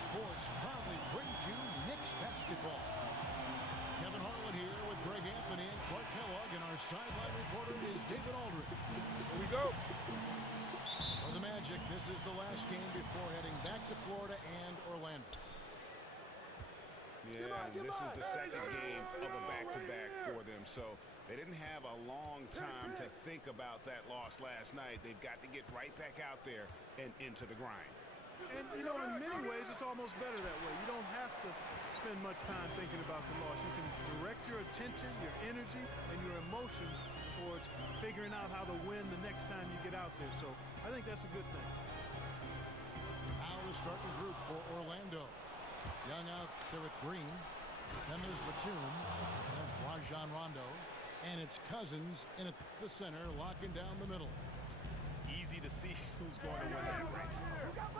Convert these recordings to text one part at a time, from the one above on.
Sports proudly brings you Knicks basketball. Kevin Harlan here with Greg Anthony and Clark Kellogg, and our sideline reporter is David Aldridge. Here we go. For the Magic, this is the last game before heading back to Florida and Orlando. Yeah, this is the second game of a back-to-back for them, so they didn't have a long time to think about that loss last night. They've got to get right back out there and into the grind. And, you know, in many ways, it's almost better that way. You don't have to spend much time thinking about the loss. You can direct your attention, your energy, and your emotions towards figuring out how to win the next time you get out there. So I think that's a good thing. Now the starting group for Orlando. Young out there with Green. Then there's Batum. That's Rajon Rondo. And it's Cousins in at the center, locking down the middle. Easy to see who's going to win that race.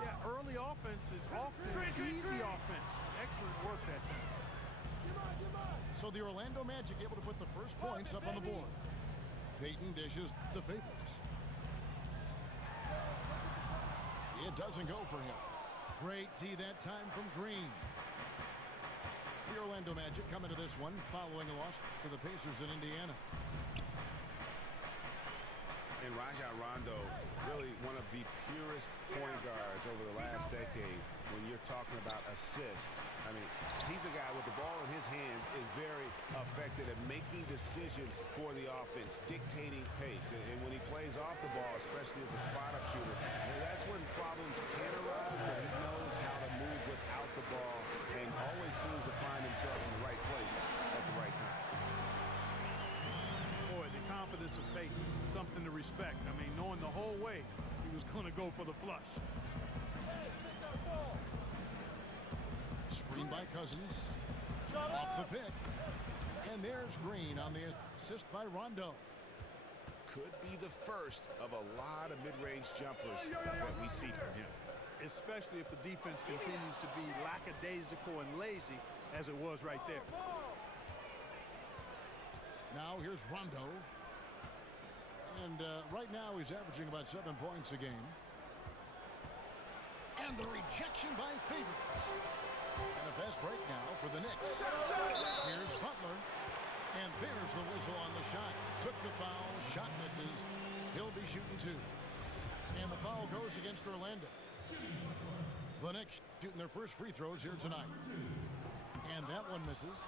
Yeah, early offense is often easy offense. Excellent work that time. So the Orlando Magic able to put the first points up on the board. Payton dishes to Favors. It doesn't go for him. Great D that time from Green. The Orlando Magic coming to this one following a loss to the Pacers in Indiana. And Rajon Rondo, really one of the purest point guards over the last decade when you're talking about assists. I mean, he's a guy with the ball in his hands is very effective at making decisions for the offense, dictating pace. And when he plays off the ball, especially as a spot-up shooter, that's when problems can arise, but he knows how to move without the ball and always seems to find himself in the right place at the right time. Boy, the confidence of Payton, something to respect. I mean, knowing the whole way he was going to go for the flush. Screen by Cousins. Off the pick. And there's Green on the assist by Rondo. Could be the first of a lot of mid-range jumpers that we see from him. Especially if the defense continues to be lackadaisical and lazy as it was right there. Now here's Rondo. And right now he's averaging about 7 points a game. And the rejection by Favors. And a fast break now for the Knicks. Here's Butler. And there's the whistle on the shot. Took the foul. Shot misses. He'll be shooting 2. And the foul goes against Orlando. The Knicks shooting their first free throws here tonight. And that one misses.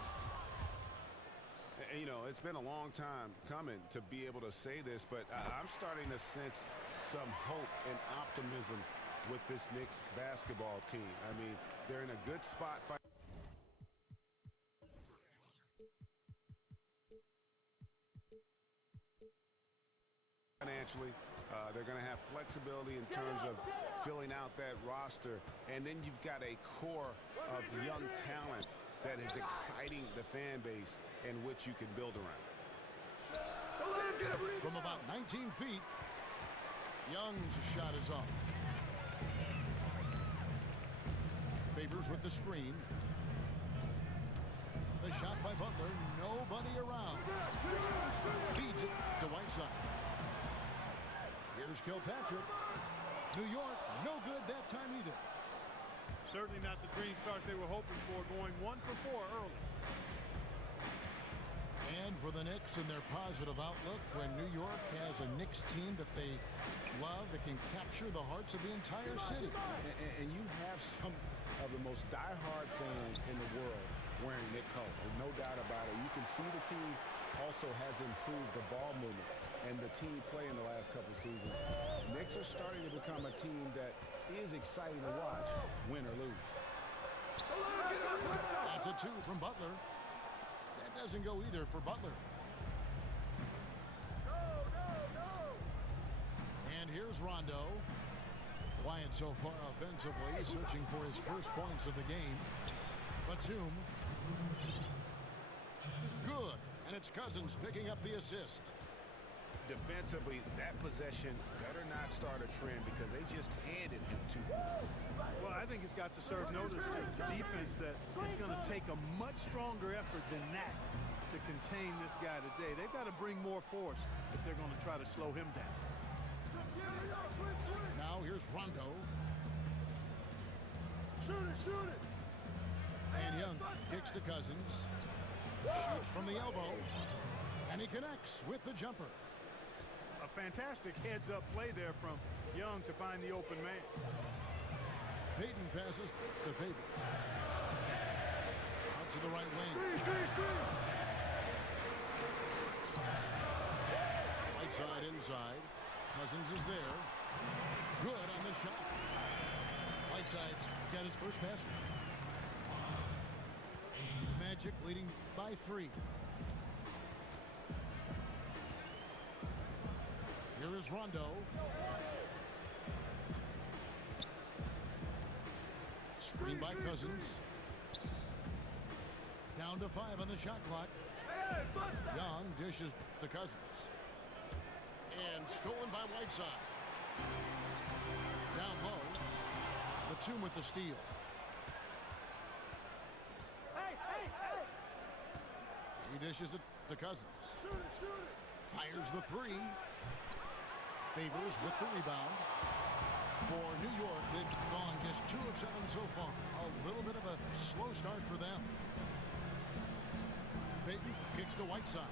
And, you know, it's been a long time coming to be able to say this, but I'm starting to sense some hope and optimism with this Knicks basketball team. I mean, they're in a good spot. Financially, they're going to have flexibility in terms of filling out that roster. And then you've got a core of young talent that is exciting the fan base and which you can build around. From about 19 feet, Young's shot is off. Favors with the screen. The shot by Butler, nobody around. Feeds it to Whiteside. Here's Kilpatrick. New York, no good that time either. Certainly not the dream start they were hoping for, going 1 for 4 early. And for the Knicks and their positive outlook, when New York has a Knicks team that they love, that can capture the hearts of the entire city. And you have some of the most diehard fans in the world wearing Knick color. There's no doubt about it. You can see the team also has improved the ball movement and the team play in the last couple seasons. Knicks are starting to become a team that is exciting to watch, win or lose. That's a 2 from Butler. That doesn't go either for Butler. And here's Rondo. Quiet so far offensively, searching for his first points of the game. Batum. Good. And it's Cousins picking up the assist. Defensively, that possession better not start a trend because they just handed him 2 points. Well, I think it's got to serve notice to the defense that it's going to take a much stronger effort than that to contain this guy today. They've got to bring more force if they're going to try to slow him down. Now here's Rondo. Shoot it! And Young kicks to Cousins. Shoots from the elbow. And he connects with the jumper. A fantastic heads-up play there from Young to find the open man. Payton passes to Favors. Out to the right wing. Right side inside. Cousins is there. Good on the shot. Whiteside's got his first basket. Magic leading by 3. Here is Rondo. Screen by Cousins. Down to 5 on the shot clock. Young dishes to Cousins. And stolen by Whiteside. Down low. Batum with the steal. He dishes it to Cousins. Shoot it! Fires the 3. Favors with the rebound. For New York, they've gone just 2 of 7 so far. A little bit of a slow start for them. Payton kicks to Whiteside.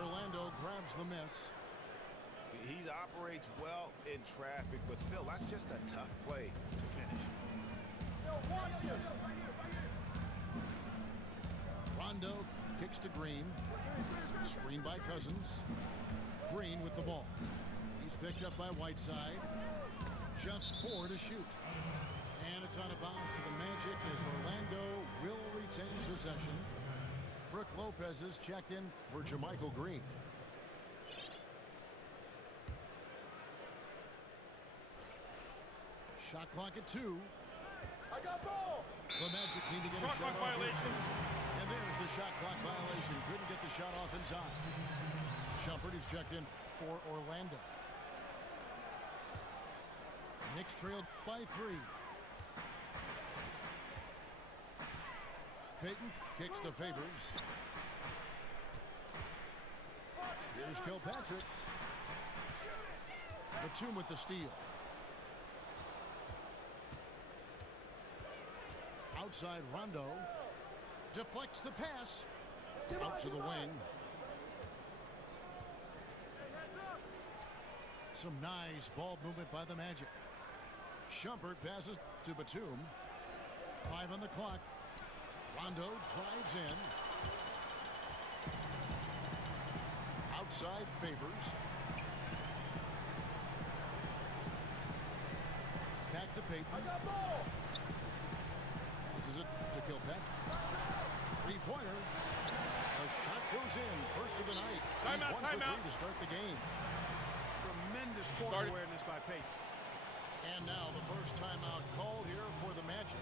Orlando grabs the miss. He operates well in traffic, but still, that's just a tough play to finish. Rondo kicks to Green. Screen by Cousins. Green with the ball. He's picked up by Whiteside. Just 4 to shoot. And it's out of bounds to the Magic as Orlando will retain possession. Brook Lopez is checked in for JaMychal Green. Shot clock at 2. I got ball! The Magic need to get a shot off. Violation. And there's the shot clock violation. Couldn't get the shot off in time. Shumpert is checked in for Orlando. Knicks trailed by 3. Payton kicks to Favors. Here's Kilpatrick. Batum with the steal. Outside Rondo. Deflects the pass. Out to the wing. Some nice ball movement by the Magic. Shumpert passes to Batum. 5 on the clock. Rondo drives in. Outside Favors. Back to Payton. I got ball! This is it to Kilpatrick. 3-pointer. A shot goes in. First of the night. Timeout, timeout. To start the game. Tremendous court awareness by Payton. And now the first timeout called here for the Magic.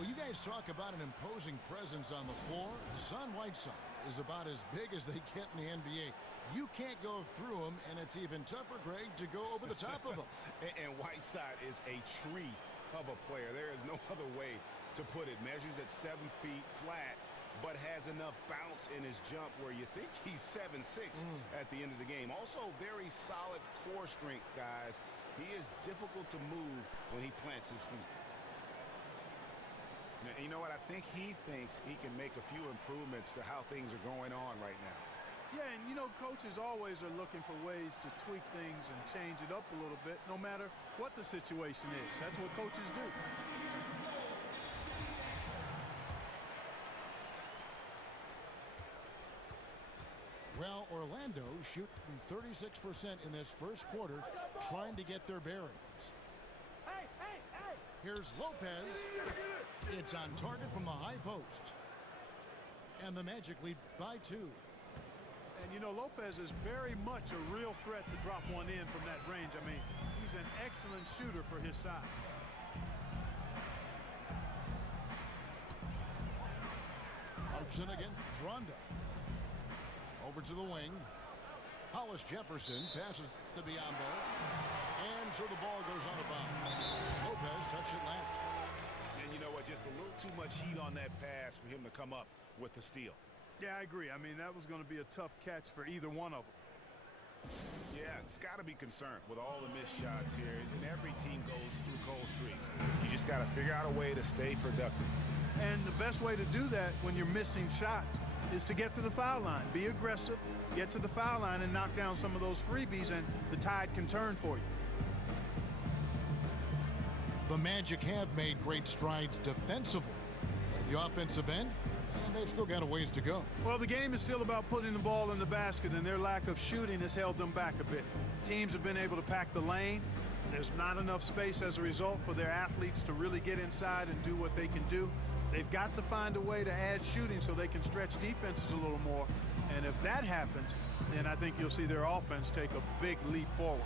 Well, you guys talk about an imposing presence on the floor. Hassan Whiteside is about as big as they get in the NBA. You can't go through him, and it's even tougher, Greg, to go over the top of him. And Whiteside is a tree of a player. There is no other way to put it. Measures at 7 feet flat, but has enough bounce in his jump where you think he's 7'6" at the end of the game. Also, very solid core strength, guys. He is difficult to move when he plants his feet. Now, you know what? I think he thinks he can make a few improvements to how things are going on right now. Yeah, and you know, coaches always are looking for ways to tweak things and change it up a little bit, no matter what the situation is. That's what coaches do. Well, Orlando shooting 36% in this first quarter, trying to get their bearings. Here's Lopez. It's on target from the high post. And the Magic lead by 2. And, you know, Lopez is very much a real threat to drop one in from that range. I mean, he's an excellent shooter for his size. Clarkson again, Rondo. Over to the wing. Hollis Jefferson passes to Biyombo. And so the ball goes out of bounds. Lopez touched it last. just a little too much heat on that pass for him to come up with the steal. Yeah, I agree. I mean, that was going to be a tough catch for either one of them. Yeah, it's got to be concerned with all the missed shots here, and every team goes through cold streaks. You just got to figure out a way to stay productive. And the best way to do that when you're missing shots is to get to the foul line. Be aggressive, get to the foul line, and knock down some of those freebies, and the tide can turn for you. The Magic have made great strides defensively. At the offensive end, and they've still got a ways to go. Well, the game is still about putting the ball in the basket, and their lack of shooting has held them back a bit. Teams have been able to pack the lane. There's not enough space as a result for their athletes to really get inside and do what they can do. They've got to find a way to add shooting so they can stretch defenses a little more. And if that happens, then I think you'll see their offense take a big leap forward.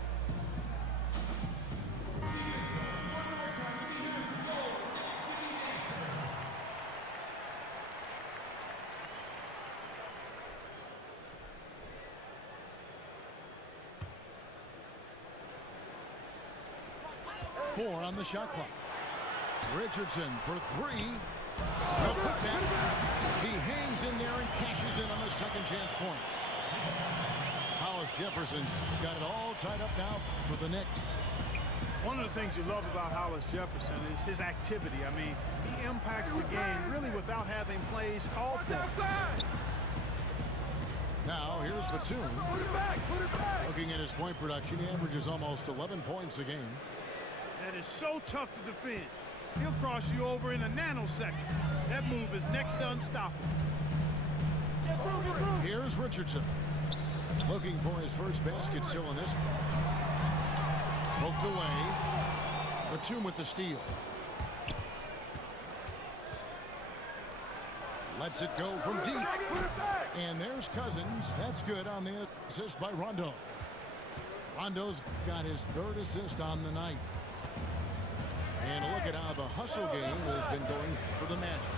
Four on the shot clock. Richardson for three. No putback. He hangs in there and cashes in on the second chance points. Hollis Jefferson's got it all tied up now for the Knicks. One of the things you love about Hollis Jefferson is his activity. I mean, he impacts the game really without having plays called for. Now here's Batum. Looking at his point production, he averages almost 11 points a game. That is so tough to defend. He'll cross you over in a nanosecond. That move is next to unstoppable. Get through. Here's Richardson. Looking for his first basket still in this one. Poked away. Batum with the steal. Lets it go from deep. And there's Cousins. That's good on the assist by Rondo. Rondo's got his third assist on the night. And look at how the hustle game has been going for the Magic.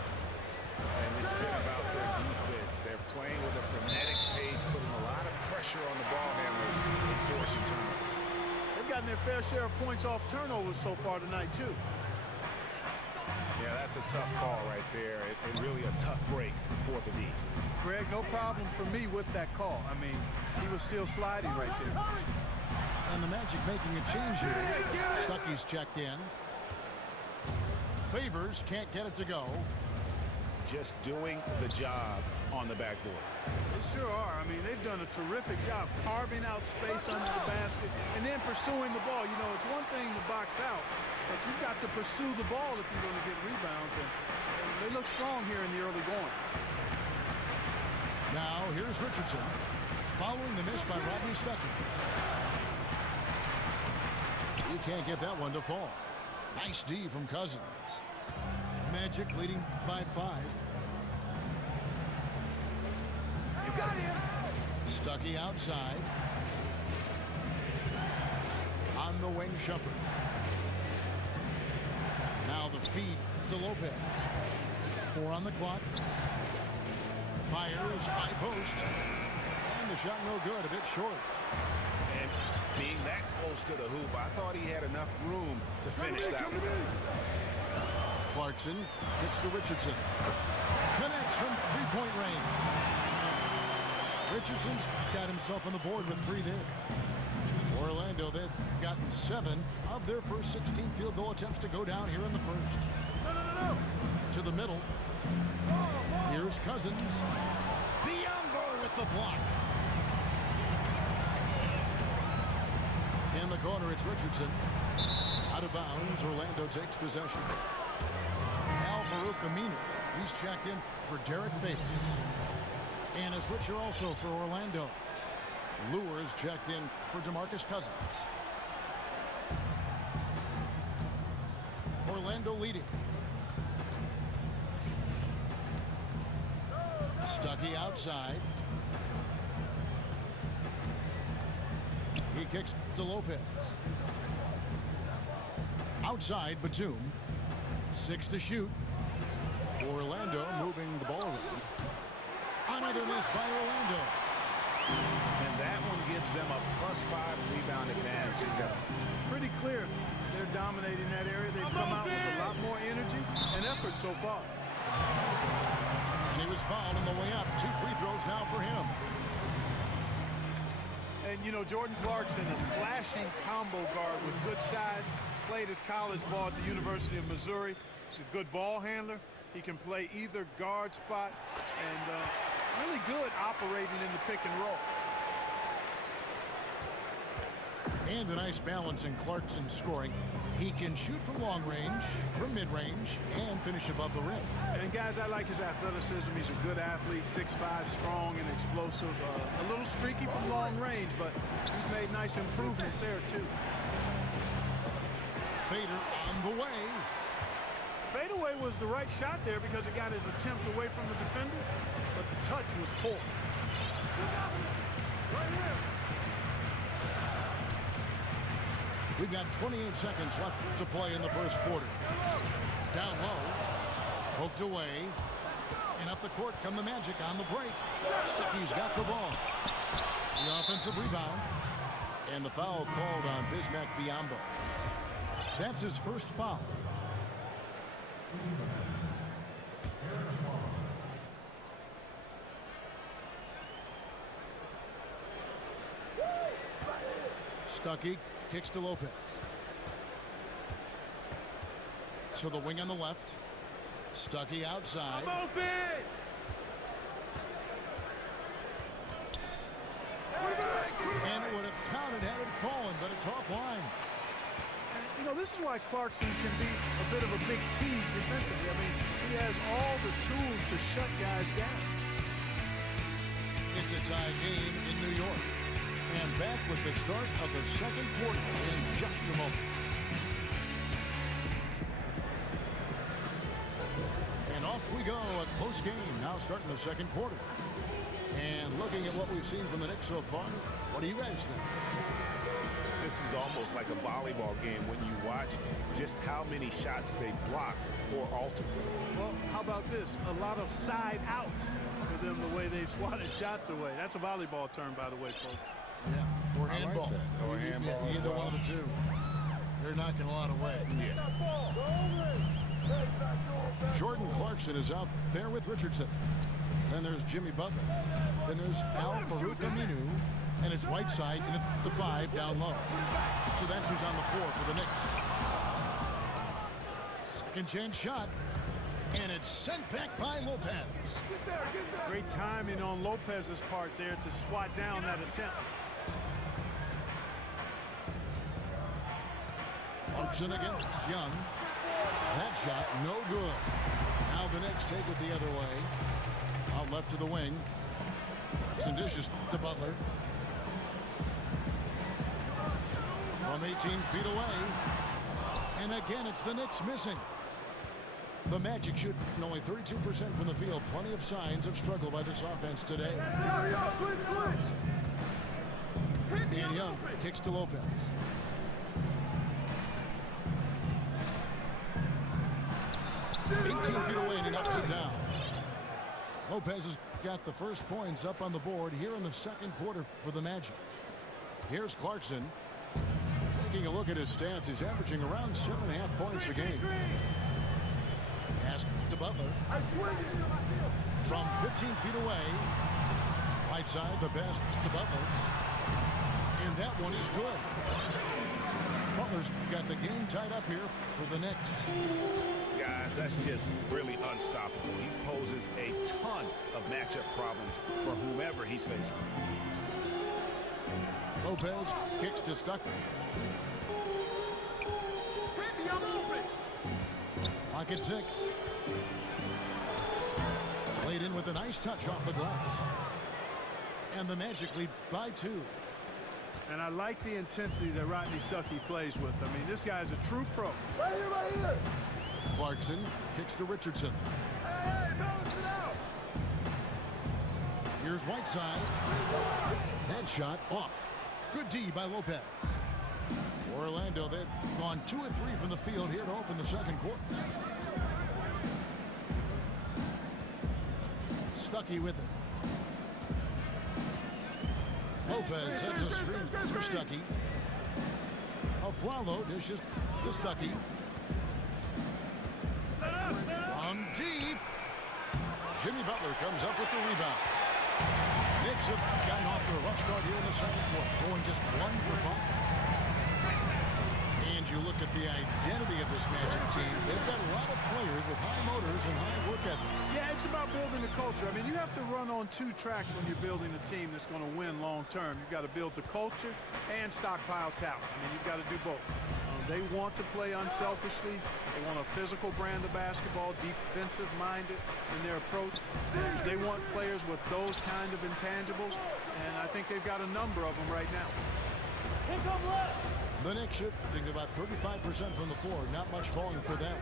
And it's been about their defense. They're playing with a frenetic pace, putting a lot of pressure on the ball handlers and forcing turnovers. They've gotten their fair share of points off turnovers so far tonight, too. Yeah, that's a tough call right there, and really a tough break for the D. Greg, no problem for me with that call. I mean, he was still sliding right there. And the Magic making a change here. Stuckey's checked in. Favors can't get it to go. Just doing the job on the backboard. They sure are. I mean, they've done a terrific job carving out space under the basket and then pursuing the ball. You know, it's one thing to box out, but you've got to pursue the ball if you're going to get rebounds. And they look strong here in the early going. Now, here's Richardson. Following the miss by Rodney Stuckey. You can't get that one to fall. Nice D from Cousins. Magic leading by 5. You got him. Stuckey outside. On the wing, Shumpert. Now the feed to Lopez. 4 on the clock. Fires, high post. And the shot no good, a bit short. And being that close to the hoop, I thought he had enough room to finish that one. Clarkson gets to Richardson. Connects from three-point range. Richardson's got himself on the board with 3 there. Orlando, they've gotten 7 of their first 16 field goal attempts to go down here in the first. No. To the middle. Here's Cousins. Biombo with the block. In the corner, it's Richardson. Out of bounds, Orlando takes possession. Al-Farouq Aminu, he's checked in for Derek Favors. And a switcher also for Orlando. Lures checked in for DeMarcus Cousins. Orlando leading. Stuckey outside. He kicks to Lopez. Outside, Batum. 6 to shoot. Orlando moving the ball around. Another miss by Orlando. And that one gives them a +5 rebound advantage. Pretty clear they're dominating that area. They've come out with a lot more energy and effort so far. And he was fouled on the way up. 2 free throws now for him. And, you know, Jordan Clarkson, a slashing combo guard with good size. Played his college ball at the University of Missouri. He's a good ball handler. He can play either guard spot and really good operating in the pick and roll. And a nice balance in Clarkson's scoring. He can shoot from long range, from mid-range, and finish above the rim. And guys, I like his athleticism. He's a good athlete, 6'5", strong and explosive. A little streaky from long range, but he's made nice improvement there too. Fader on the way. Fadeaway was the right shot there because it got his attempt away from the defender, but the touch was poor. Right here. We've got 28 seconds left to play in the first quarter. Down low, poked away, and up the court come the Magic on the break. Stuckey's got the ball. The offensive rebound, and the foul called on Bismack Biyombo. That's his first foul. Stuckey kicks to Lopez. To the wing on the left. Stuckey outside. I'm open! And it would have counted had it fallen, but it's offline. You know, this is why Clarkson can be a bit of a big tease defensively. I mean, he has all the tools to shut guys down. It's a tie game in New York. And back with the start of the second quarter in just a moment. And off we go, a close game now starting the second quarter. And looking at what we've seen from the Knicks so far, what do you guys think? This is almost like a volleyball game when you watch just how many shots they blocked or altered. Well, how about this? A lot of side out for them the way they've swatted shots away. That's a volleyball term, by the way, folks. Yeah, or handball. Like or handball. Yeah, either one of the two. They're knocking a lot away. Yeah. Jordan Clarkson is out there with Richardson. Then there's Jimmy Butler. Then there's Al Farouk Aminu. And it's Whiteside in at the 5 down low. So that's who's on the floor for the Knicks. Second chance shot. And it's sent back by Lopez. Great timing on Lopez's part there to swat down that attempt. Clarkson against Young. That shot no good. Now the Knicks take it the other way. Out left to the wing. Some dishes to Butler. From 18 feet away. And again, it's the Knicks missing. The Magic shoot only 32% from the field. Plenty of signs of struggle by this offense today. Switch. And Young kicks to Lopez. "18 feet away, and he knocks it down." Lopez has got the first points up on the board here in the second quarter for the Magic. Here's Clarkson. Taking a look at his stats, he's averaging around 7.5 points a game. Pass to Butler. From 15 feet away. Right side, the pass to Butler. And that one is good. Butler's got the game tied up here for the Knicks. Guys, that's just really unstoppable. He poses a ton of matchup problems for whomever he's facing. Lopez kicks to Stuckey. Lock at 6. Played in with a nice touch off the glass. And the Magic lead by 2. And I like the intensity that Rodney Stuckey plays with. I mean, this guy's a true pro. Right here. Clarkson kicks to Richardson. Hey, balance it out. Here's Whiteside. That shot off. Good D by Lopez. Orlando, they've gone 2 of 3 from the field here to open the second quarter. Stuckey with it. Lopez sets a screen for Stuckey. Aflalo dishes to Stuckey. Jimmy Butler comes up with the rebound. Knicks have gotten off to a rough start here in the second quarter, going just 1 for 5. And you look at the identity of this Magic team. They've got a lot of players with high motors and high work ethic. Yeah, it's about building a culture. I mean, you have to run on 2 tracks when you're building a team that's going to win long term. You've got to build the culture and stockpile talent. I mean, you've got to do both. They want to play unselfishly. They want a physical brand of basketball, defensive-minded in their approach. They want players with those kind of intangibles, and I think they've got a number of them right now. Pick up left. The Knicks shooting about 35% from the floor. Not much falling for them.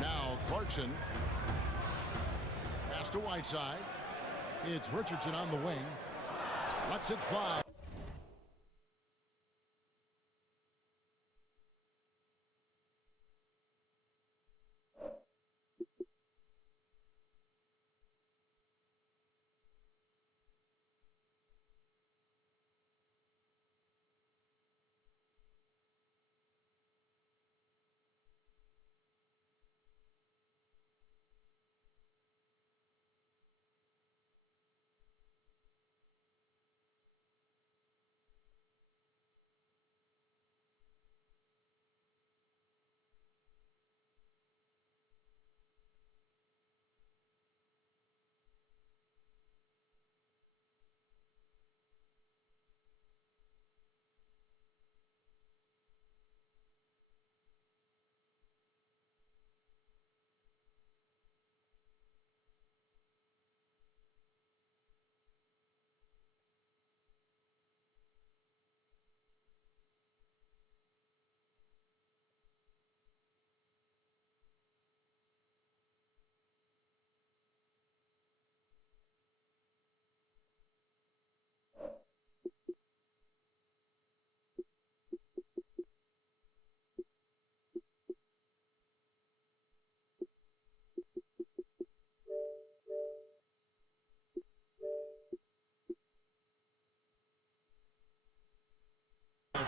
Now Clarkson. Pass to Whiteside. It's Richardson on the wing. Lets it fly.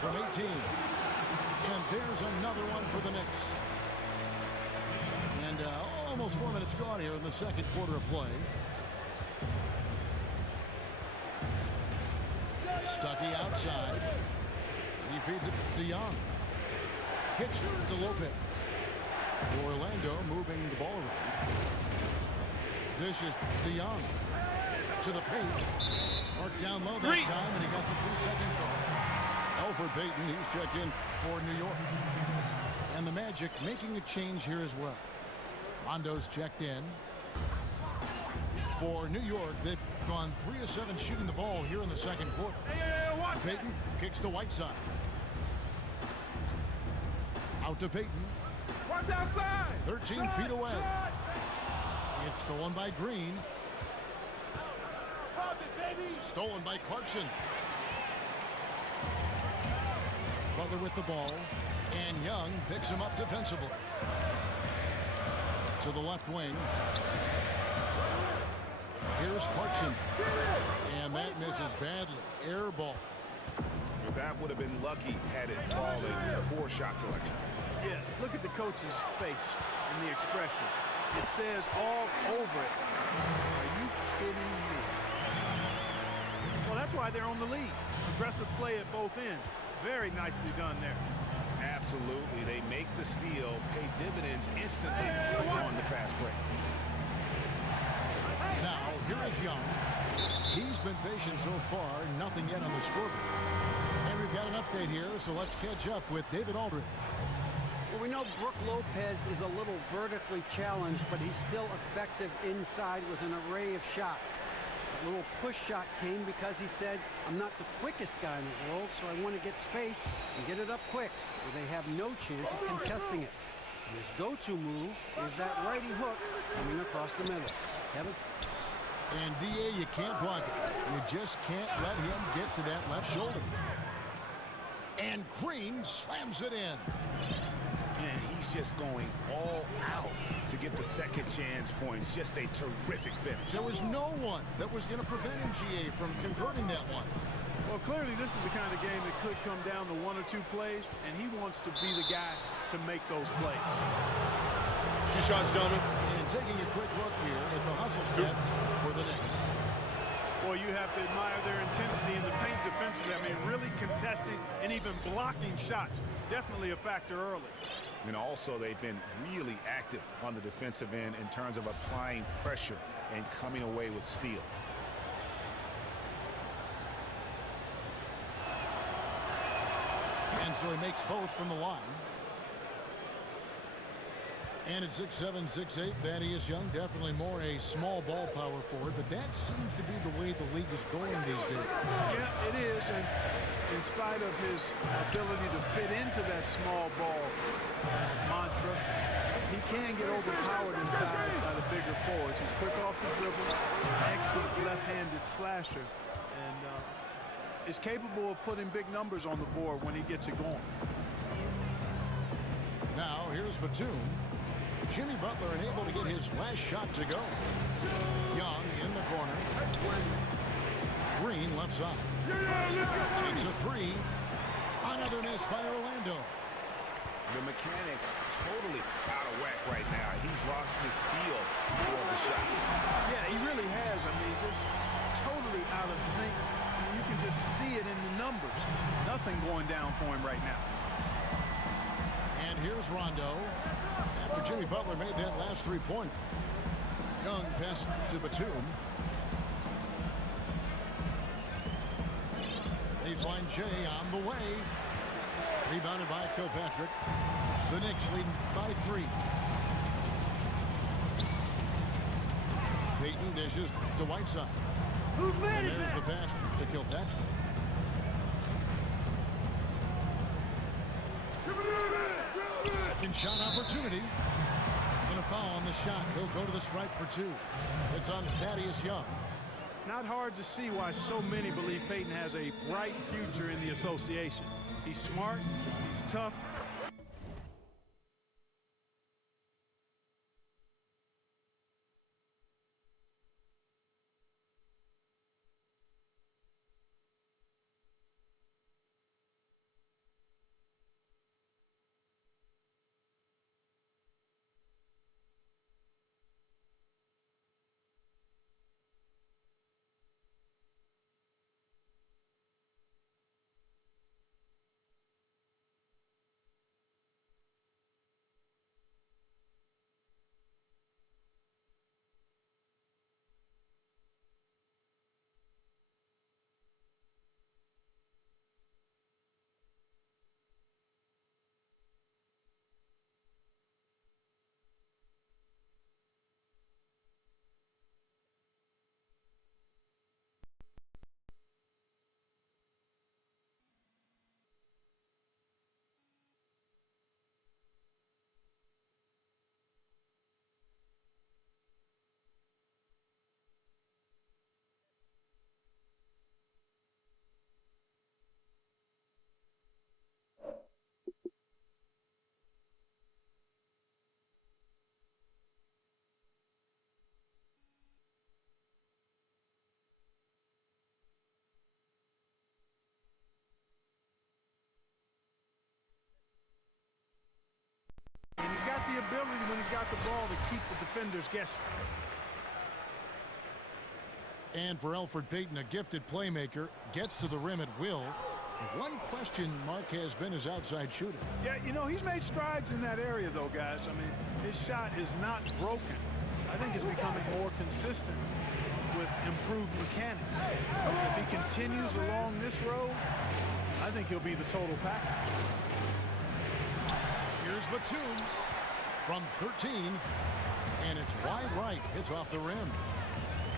From 18. And there's another one for the Knicks. And almost 4 minutes gone here in the second quarter of play. Stuckey outside. He feeds it to Young. Kicks to Lopez. Orlando moving the ball around. Dishes to Young. To the paint. Marked down low that time, and he got the 3-second call. Alfred Payton, he's checked in for New York. And the Magic making a change here as well. Rondo's checked in. For New York, they've gone 3 of 7 shooting the ball here in the second quarter. Payton kicks to Whiteside. Out to Payton. Watch outside. 13 feet away. It's stolen by Green. Pop it, baby. Stolen by Clarkson. Butler with the ball, and Young picks him up defensively. To the left wing. Here's Clarkson. And that misses badly. Air ball. That would have been lucky had it fallen. Poor shot selection. Yeah, look at the coach's face and the expression. It says all over it. Are you kidding me? Well, that's why they're on the lead. Aggressive play at both ends. Very nicely done there. Absolutely. They make the steal, pay dividends instantly on the fast break. Now, here is Young. He's been patient so far. Nothing yet on the scoreboard. And we've got an update here, so let's catch up with David Aldridge. Well, we know Brook Lopez is a little vertically challenged, but he's still effective inside with an array of shots. A little push shot came because he said, I'm not the quickest guy in the world, so I want to get space and get it up quick, where they have no chance of contesting it. And his go-to move is that righty hook coming across the middle. Kevin? And D.A., you can't block it. You just can't let him get to that left shoulder. And Green slams it in. And he's just going all out to get the second chance points. Just a terrific finish. There was no one that was going to prevent him, GA, from converting that one. Well, clearly this is the kind of game that could come down to 1 or 2 plays, and he wants to be the guy to make those plays. Two shots, gentlemen. And taking a quick look here at the hustle stats for the Knicks. Well, you have to admire their intensity in the paint defensively. I mean, really contesting and even blocking shots. Definitely a factor early. And also, they've been really active on the defensive end in terms of applying pressure and coming away with steals. And so he makes both from the line. And at 6'7", 6'8", Thaddeus Young, definitely more a small ball power forward, but that seems to be the way the league is going these days. Yeah, it is, and in spite of his ability to fit into that small ball mantra, he can get overpowered inside by the bigger forwards. He's quick off the dribble, excellent left-handed slasher, and is capable of putting big numbers on the board when he gets it going. Now here's Batum. Jimmy Butler unable to get his last shot to go. Young in the corner. Green left side. Takes a three. Another miss by Orlando. The mechanics totally out of whack right now. He's lost his feel for the shot. Yeah, he really has. I mean, just totally out of sync. You can just see it in the numbers. Nothing going down for him right now. And here's Rondo. After Jimmy Butler made that last three-pointer. Young pass to Batum. Baseline Jay on the way. Rebounded by Kilpatrick. The Knicks leading by 3. Payton dishes to Whiteside. And there's the pass to Kilpatrick. Second shot opportunity. And a foul on the shot. He'll go to the stripe for 2. It's on Thaddeus Young. Not hard to see why so many believe Payton has a bright future in the association. He's smart, he's tough. And he's got the ability when he's got the ball to keep the defenders guessing. And for Elfrid Payton, a gifted playmaker, gets to the rim at will. One question mark has been his outside shooting. Yeah, you know, he's made strides in that area, though, guys. I mean, his shot is not broken. I think it's becoming more consistent with improved mechanics. If he continues along this road, I think he'll be the total package. Here's Batum from 13, and it's wide right. It's off the rim.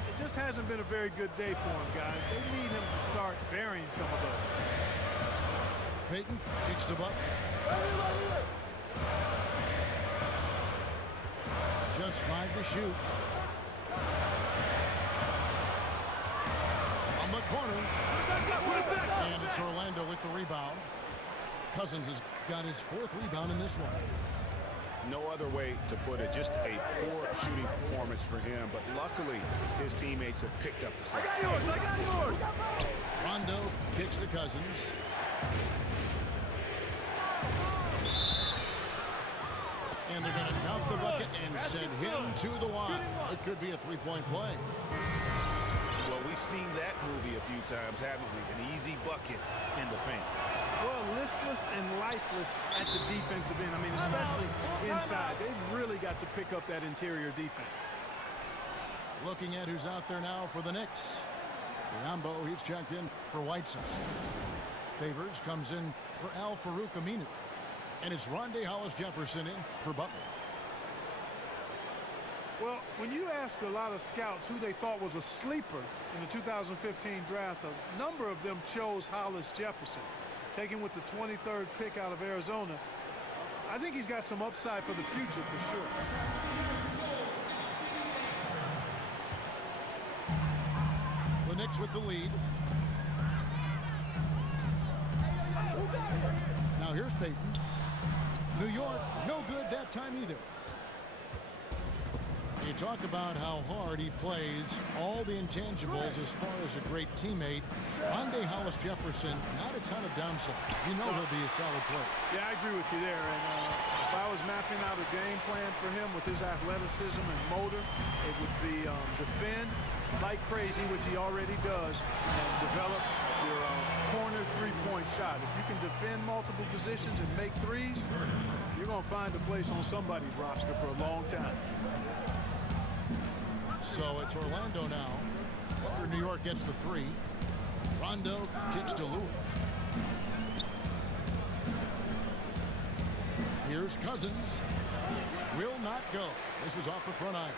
It just hasn't been a very good day for him, guys. They need him to start burying some of those. Payton kicks to Butler. Just 5 to shoot. On the corner. And it's Orlando with the rebound. Cousins has got his 4th rebound in this one. No other way to put it. Just a poor shooting performance for him. But luckily, his teammates have picked up the slack. I got yours. Rondo kicks to Cousins. And they're going to count the bucket and send him to the line. It could be a three-point play. Well, we've seen that movie a few times, haven't we? An easy bucket in the paint. Well, listless and lifeless at the defensive end. I mean, especially inside. They've really got to pick up that interior defense. Looking at who's out there now for the Knicks. Biombo, he's checked in for Whiteside. Favors comes in for Al-Farouq Aminu. And it's Rondae Hollis-Jefferson in for Butler. Well, when you ask a lot of scouts who they thought was a sleeper in the 2015 draft, a number of them chose Hollis-Jefferson, taken with the 23rd pick out of Arizona. I think he's got some upside for the future for sure. The Knicks with the lead. Now here's Payton. New York, no good that time either. You talk about how hard he plays, all the intangibles as far as a great teammate. Rondae Hollis-Jefferson, not a ton of downside. You know he'll be a solid player. Yeah, I agree with you there. And if I was mapping out a game plan for him with his athleticism and motor, it would be defend like crazy, which he already does, and develop your corner three-point shot. If you can defend multiple positions and make threes, you're going to find a place on somebody's roster for a long time. So it's Orlando now. After New York gets the three, Rondo kicks to Lewis. Here's Cousins. Will not go. This is off the front iron.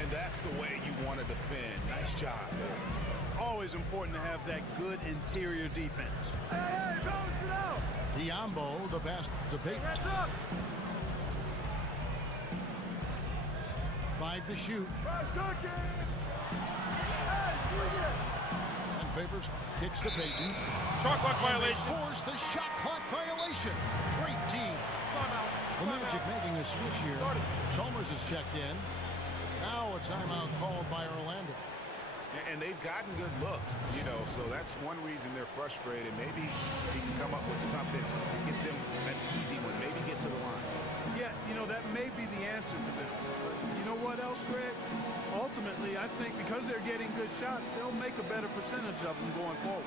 And that's the way you want to defend. Nice job there. Always important to have that good interior defense. Hey, balance it out. Biombo, the pass to Payton. That's up. 5 to shoot. 5 seconds. Hey, swing it. And Favors kicks to Payton. Shot clock violation. Force the shot clock violation. Great team. The Magic making a switch here. Chalmers is checked in. Now a timeout called by Orlando. And they've gotten good looks, you know, so that's one reason they're frustrated. Maybe he can come up with something to get them an easy one, maybe get to the line. Yeah, you know, that may be the answer for them. But you know what else, Greg? Ultimately, I think because they're getting good shots, they'll make a better percentage of them going forward.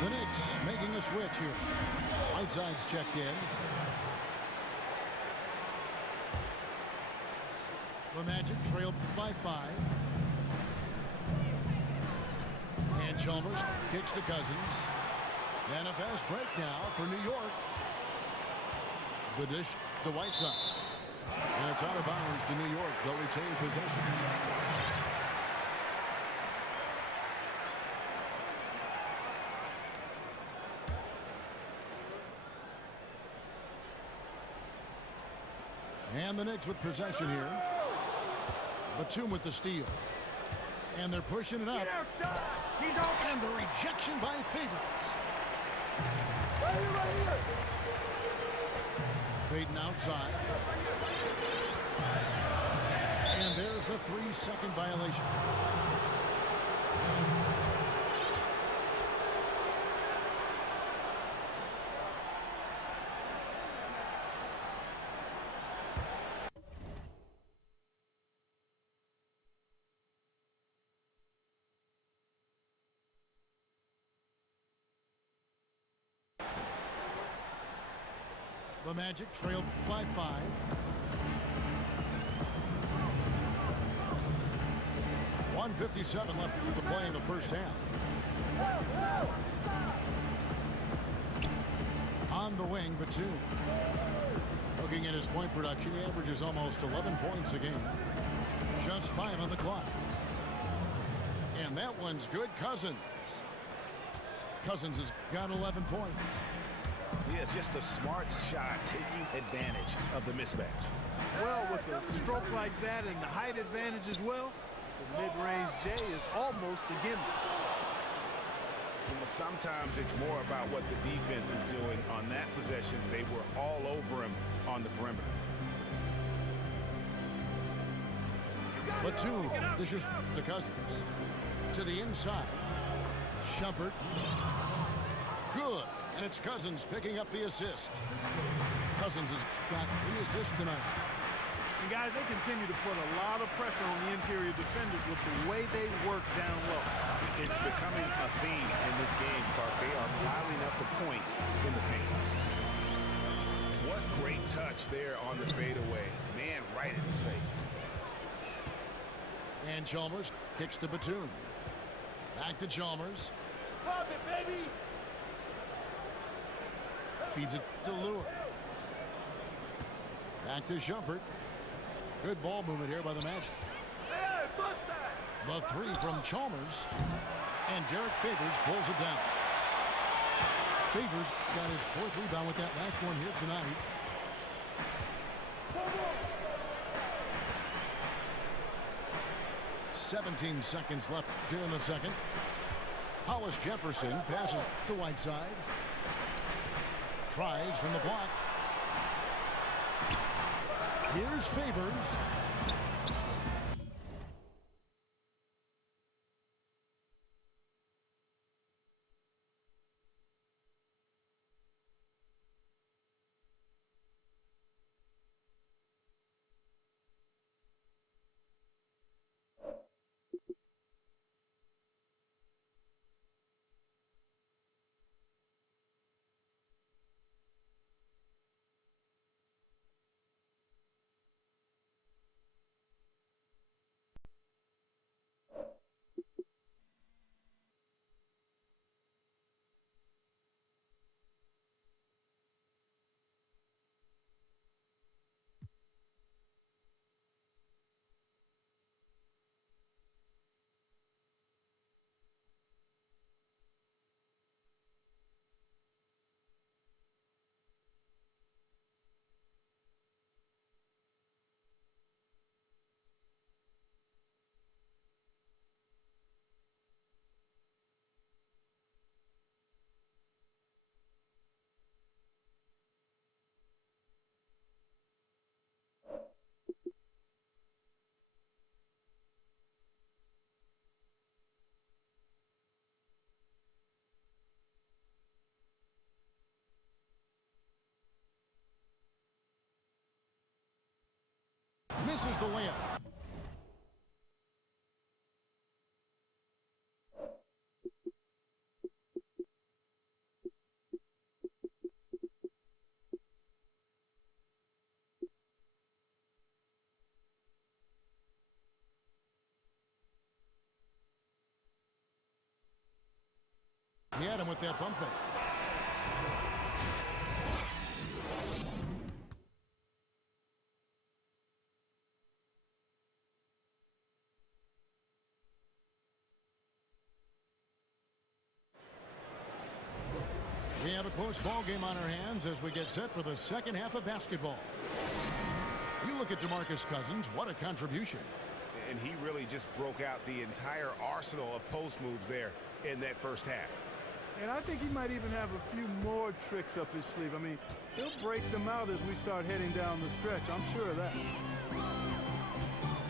The Knicks making a switch here. Whiteside's checked in. The Magic trailed by 5. And Chalmers kicks to Cousins. And a fast break now for New York. The dish to Whiteside. And it's out of bounds to New York. They'll retain possession. And the Knicks with possession here. Batum with the steal. And they're pushing it up. And the rejection by Favors. Payton outside. And there's the 3-second violation. The Magic trailed by 5. 1:57 left to play in the first half. On the wing, Batum. Looking at his point production, he averages almost 11 points a game. Just 5 on the clock. And that one's good. Cousins. Cousins has got 11 points. Yeah, it's just a smart shot taking advantage of the mismatch. Well, with a stroke like that and the height advantage as well, the mid-range J is almost a gimme. Sometimes it's more about what the defense is doing. On that possession, they were all over him on the perimeter. Batum dishes to Cousins. To the inside. Shumpert. Good. And it's Cousins picking up the assist. Cousins has got 3 assists tonight. And guys, they continue to put a lot of pressure on the interior defenders with the way they work down low. It's becoming a theme in this game, Clark. They are piling up the points in the paint. What great touch there on the fadeaway. Man, right in his face. And Chalmers kicks to Batum. Back to Chalmers. Pop it, baby! Feeds it to Lure. Back to Shumpert. Good ball movement here by the Magic. Hey, bust that! The 3 from Chalmers. And Derek Favors pulls it down. Favors got his 4th rebound with that last one here tonight. "17 seconds left here in the second. Hollis Jefferson passes to Whiteside. Tries from the block. Here's Favors. Misses the layup. He had him with that pump fake. We have a close ball game on our hands as we get set for the second half of basketball. You look at DeMarcus Cousins, what a contribution. And he really just broke out the entire arsenal of post moves there in that first half. And I think he might even have a few more tricks up his sleeve. I mean, he'll break them out as we start heading down the stretch. I'm sure of that.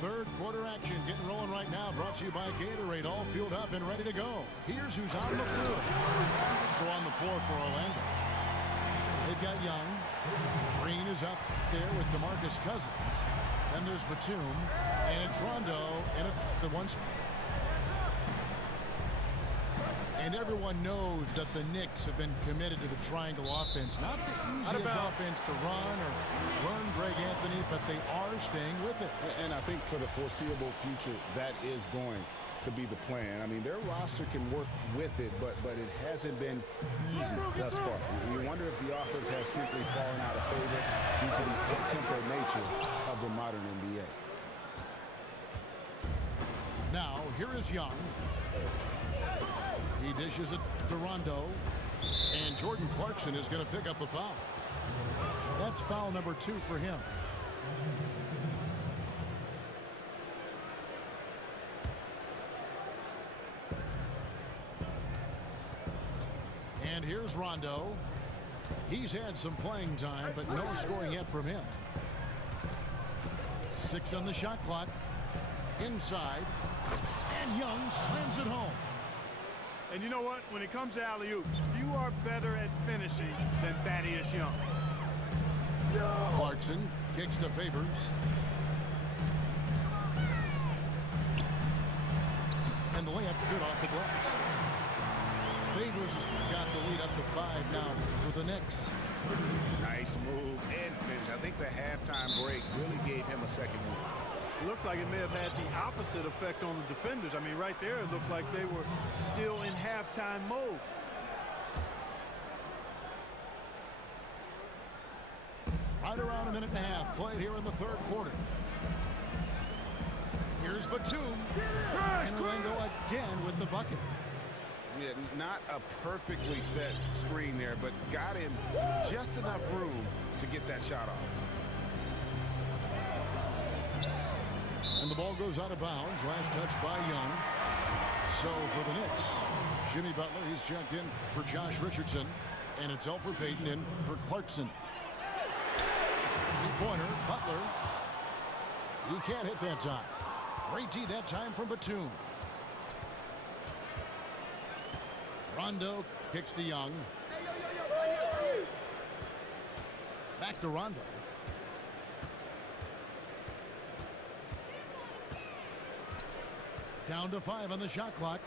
Third quarter action getting rolling right now, brought to you by Gatorade, all fueled up and ready to go. Here's who's on the floor. So on the floor for Orlando, they've got Young. Green is up there with DeMarcus Cousins. Then there's Batum, and it's Rondo in the one spot. And everyone knows that the Knicks have been committed to the triangle offense. Not the easiest offense to run or learn, Greg Anthony, but they are staying with it. And I think for the foreseeable future, that is going to be the plan. I mean, their roster can work with it, but it hasn't been easy thus far. You wonder if the offense has simply fallen out of favor due to the up-tempo nature of the modern NBA. Now, here is Young. He dishes it to Rondo, and Jordan Clarkson is going to pick up a foul. That's foul number 2 for him. And here's Rondo. He's had some playing time, but no scoring yet from him. 6 on the shot clock. Inside. And Young slams it home. And you know what? When it comes to alley-oops, you are better at finishing than Thaddeus Young. Clarkson kicks to Favors. And the layup's good off the glass. Favors has got the lead up to 5 now for the Knicks. Nice move and finish. I think the halftime break really gave him a second move. It looks like it may have had the opposite effect on the defenders. I mean, right there, it looked like they were still in halftime mode. Right around a minute and a half played here in the 3rd quarter. Here's Batum. And Orlando again with the bucket. Yeah, not a perfectly set screen there, but got him just enough room to get that shot off. And the ball goes out of bounds. Last touch by Young. So for the Knicks, Jimmy Butler, he's checked in for Josh Richardson. And it's Elfrid Payton in for Clarkson. Three-pointer, Butler. He can't hit that time. Great D that time from Batum. Rondo kicks to Young. Back to Rondo. Down to 5 on the shot clock.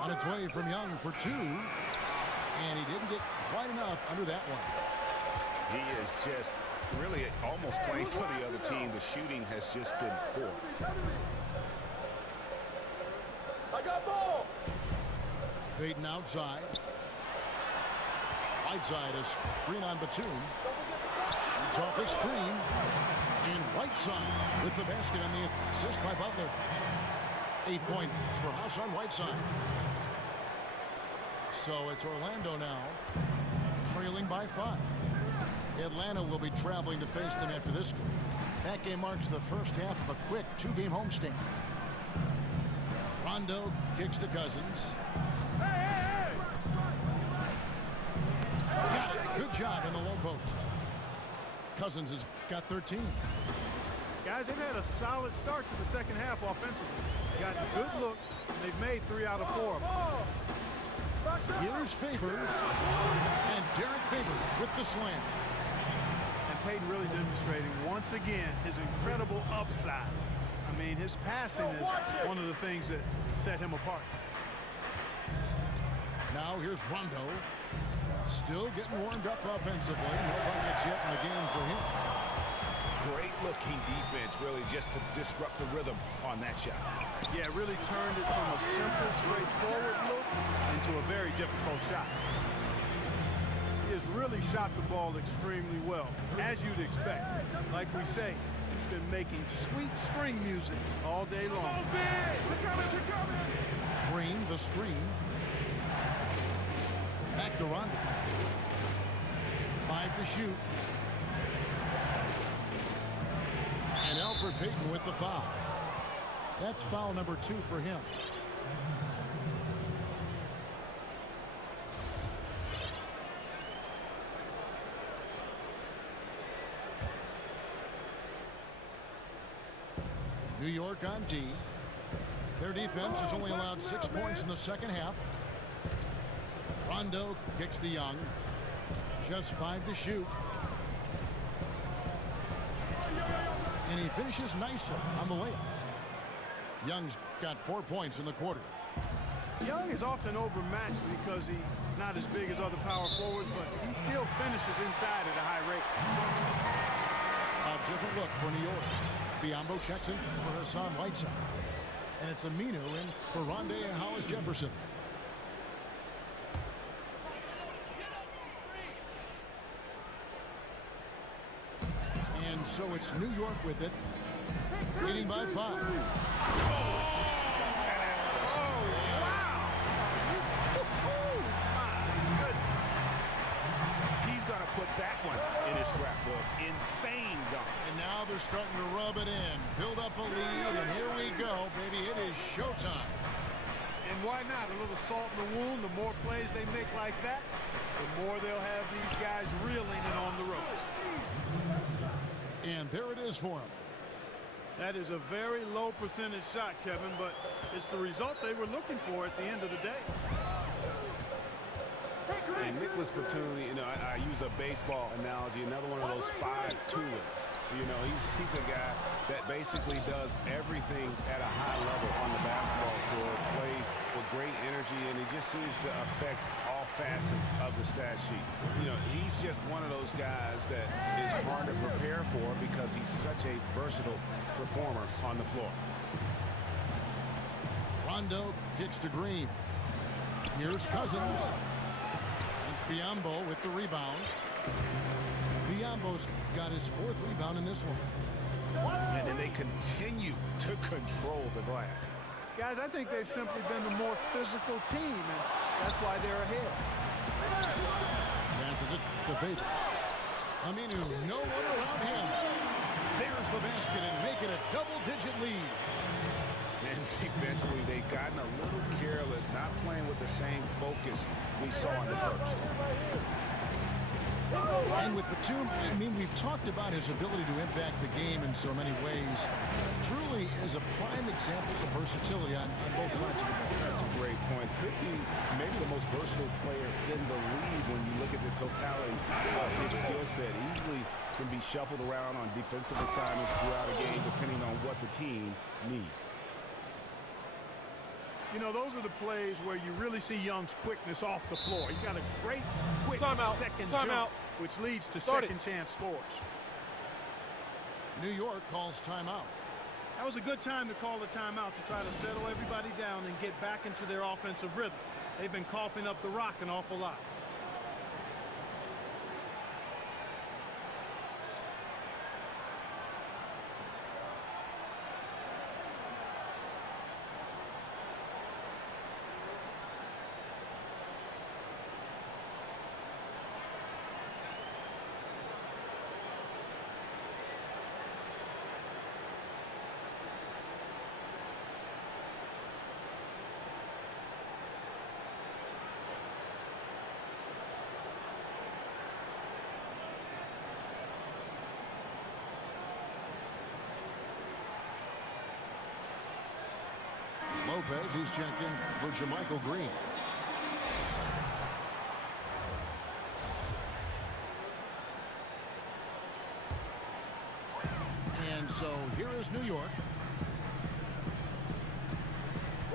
On its way from Young for 2. And he didn't get quite enough under that one. He is just really almost playing for the other team. The shooting has just been poor. I got ball. Payton outside. Whiteside is screen on Batum. Shoots off the screen. And Whiteside with the basket on the assist by Butler. 8 points for Hassan Whiteside. So it's Orlando now, trailing by 5. Atlanta will be traveling to face them after this game. That game marks the first half of a quick 2-game homestand. Rondo kicks to Cousins. Got it. Good job in the low post. Cousins has got 13. Guys, they've had a solid start to the second half offensively. Got good looks, and they've made 3 out of 4 of them. Here's Favors. And Derek Favors with the slam. And Payton really demonstrating once again his incredible upside. I mean, his passing is one of the things that set him apart. Now here's Rondo. Still getting warmed up offensively. No buckets yet in the game for him. Great looking defense, really, just to disrupt the rhythm on that shot. Yeah, really turned it from a simple, straightforward look into a very difficult shot. He has really shot the ball extremely well, as you'd expect. Like we say, he's been making sweet string music all day long. Green, the screen. Back to Rondo. 5 to shoot. And Elfrid Payton with the foul. That's foul number 2 for him. New York on D. Their defense has only allowed 6 points in the second half. Rondo kicks to Young. Just 5 to shoot. And he finishes nicely on the layup. Young's got 4 points in the quarter. Young is often overmatched because he's not as big as other power forwards, but he still finishes inside at a high rate. A different look for New York. Biyombo checks in for Hassan Whiteside. And it's Aminu in for Rondé Hollis-Jefferson. And so it's New York with it, leading by 5. Put that one in his scrapbook. Insane dunk. And now they're starting to rub it in, build up a lead, and here we go, baby. It is showtime. And why not? A little salt in the wound. The more plays they make like that, the more they'll have these guys reeling and on the ropes. And there it is for him. That is a very low percentage shot, Kevin, but it's the result they were looking for at the end of the day. And Nicholas Batum, you know, I use a baseball analogy, another one of those 5 toolers. You know, he's a guy that basically does everything at a high level on the basketball floor, plays with great energy, and he just seems to affect all facets of the stat sheet. You know, he's just one of those guys that is hard to prepare for because he's such a versatile performer on the floor. Rondo kicks to Green. Here's Cousins. It's Biyombo with the rebound. Biyombo's got his 4th rebound in this one. And then they continue to control the glass. Guys, I think they've simply been the more physical team, and that's why they're ahead. Passes it to Fader. Aminu, no one around him. There's the basket and make it a double-digit lead. And defensively, they've gotten a little careless, not playing with the same focus we saw in the first. And with Batum, I mean, we've talked about his ability to impact the game in so many ways. Truly is a prime example of versatility on both sides of the ball. That's a great point. Could be maybe the most versatile player in the league when you look at the totality of his skill set. Easily can be shuffled around on defensive assignments throughout a game, depending on what the team needs. You know, those are the plays where you really see Young's quickness off the floor. He's got a great quick second jump, which leads to second chance scores. New York calls timeout. That was a good time to call the timeout to try to settle everybody down and get back into their offensive rhythm. They've been coughing up the rock an awful lot. Lopez, who's checked in for Jermichael Green. And so here is New York.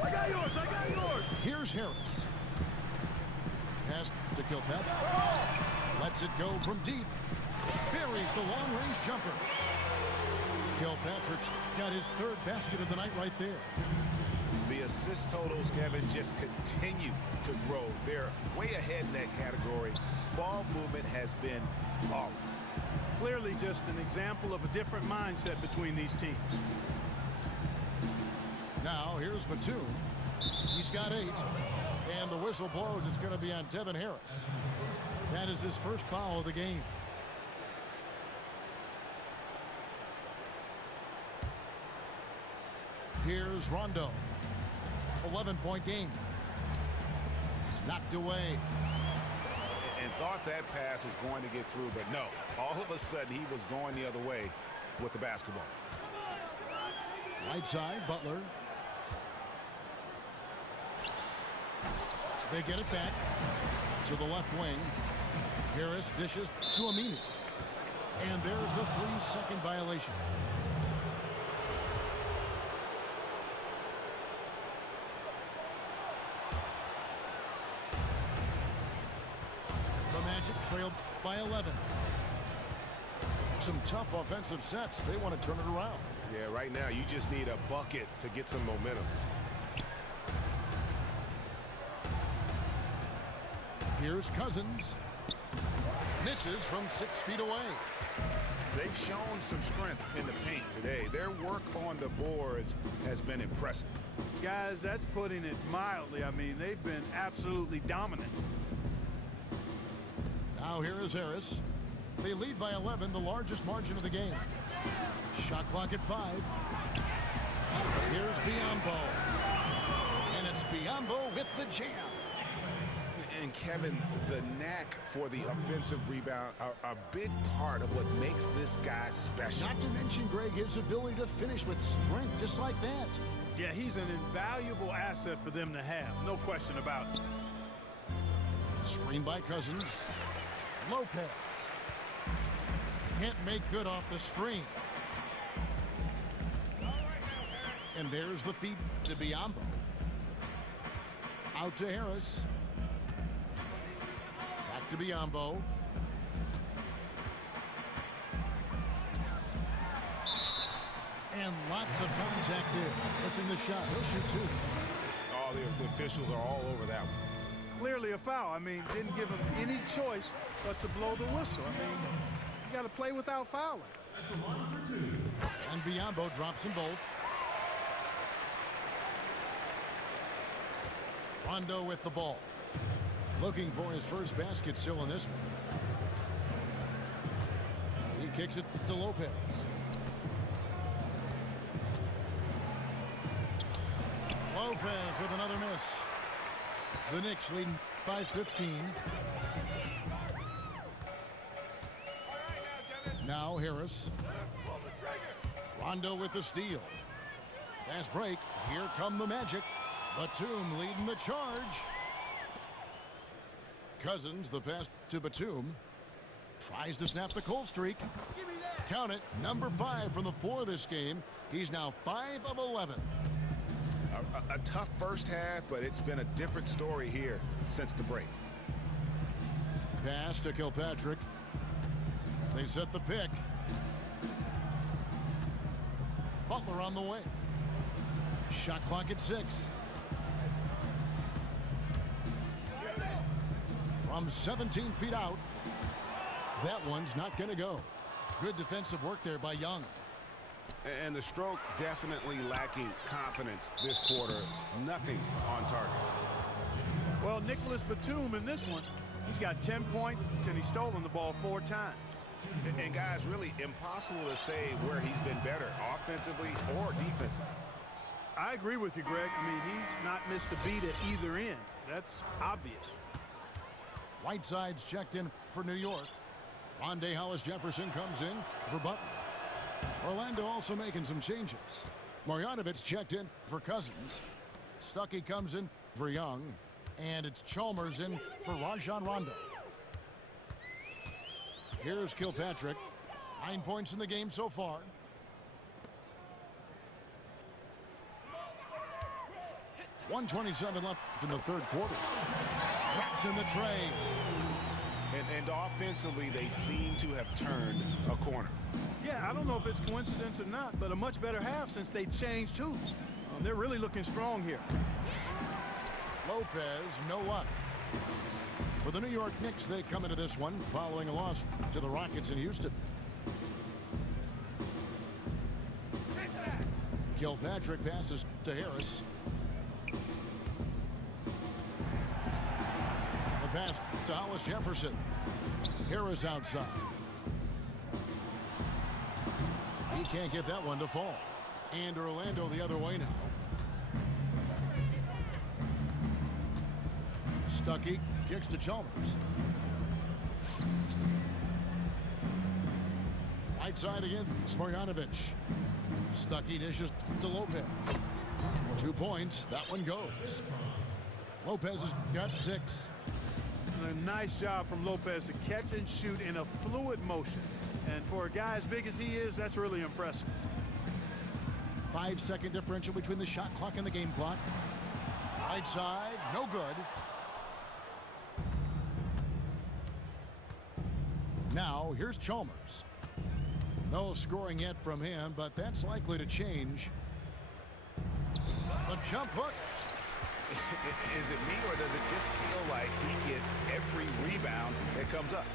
I got yours, I got yours. Here's Harris. Pass to Kilpatrick. Lets it go from deep. Buries the long-range jumper. Kilpatrick's got his 3rd basket of the night right there. The assist totals, Kevin, just continue to grow. They're way ahead in that category. Ball movement has been flawless. Clearly just an example of a different mindset between these teams. Now here's Batum. He's got 8. And the whistle blows. It's going to be on Devin Harris. That is his first foul of the game. Here's Rondo. 11-point game. Knocked away. And thought that pass was going to get through, but no. All of a sudden, he was going the other way with the basketball. Right side, Butler. They get it back to the left wing. Harris dishes to Aminu. And there's the 3-second violation. trail by 11. Some tough offensive sets. They want to turn it around. Yeah, right now you just need a bucket to get some momentum. Here's Cousins. Misses from 6 feet away. They've shown some strength in the paint today. Their work on the boards has been impressive. Guys, that's putting it mildly. I mean, they've been absolutely dominant. Now here is Harris. They lead by 11, the largest margin of the game. Shot clock at 5. Here's Biyombo. And it's Biyombo with the jam. And Kevin, the knack for the offensive rebound are a big part of what makes this guy special. Not to mention, Greg, his ability to finish with strength just like that. Yeah, he's an invaluable asset for them to have. No question about it. Screen by Cousins. Lopez. Can't make good off the screen. And there's the feed to Biyombo. Out to Harris. Back to Biyombo. And lots of contact there. Missing the shot. He'll shoot 2. Oh, the officials are all over that one. Clearly a foul. I mean, didn't give him any choice but to blow the whistle. I mean, you got to play without fouling. And Biyombo drops them both. Rondo with the ball. Looking for his first basket still in this one. He kicks it to Lopez. Lopez with another miss. The Knicks leading by 15. Now Harris. Rondo with the steal. Fast break. Here come the Magic. Batum leading the charge. Cousins, the pass to Batum. Tries to snap the cold streak. Count it. Number 5 from the 4 this game. He's now 5 of 11. A tough first half, but it's been a different story here since the break. Pass to Kilpatrick. They set the pick. Butler on the way. Shot clock at 6. From 17 feet out. That one's not going to go. Good defensive work there by Young. And the stroke definitely lacking confidence this quarter. Nothing on target. Well, Nicholas Batum in this one, he's got 10 points and he's stolen the ball 4 times. And guys, really impossible to say where he's been better, offensively or defensively. I agree with you, Greg. I mean, he's not missed a beat at either end. That's obvious. Whiteside's checked in for New York. Rondé Hollis-Jefferson comes in for Butler. Orlando also making some changes. Marjanovic checked in for Cousins. Stuckey comes in for Young. And it's Chalmers in for Rajon Rondo. Here's Kilpatrick. 9 points in the game so far. .127 left in the third quarter. Drops in the tray. And offensively, they seem to have turned a corner. Yeah, I don't know if it's coincidence or not, but a much better half since they changed tools. They're really looking strong here. Lopez, no luck. For the New York Knicks, they come into this one following a loss to the Rockets in Houston. Kilpatrick passes to Harris. The pass to Hollis-Jefferson. Harris outside. He can't get that one to fall. And Orlando the other way now. Stuckey kicks to Chalmers. Right side again, Marjanovic. Stuckey dishes to Lopez. 2 points, that one goes. Lopez has got 6. A nice job from Lopez to catch and shoot in a fluid motion. And for a guy as big as he is, that's really impressive. 5-second differential between the shot clock and the game clock. Right side, no good. Now, here's Chalmers. No scoring yet from him, but that's likely to change. The jump hook. Is it me, or does it just feel like he gets every rebound that comes up?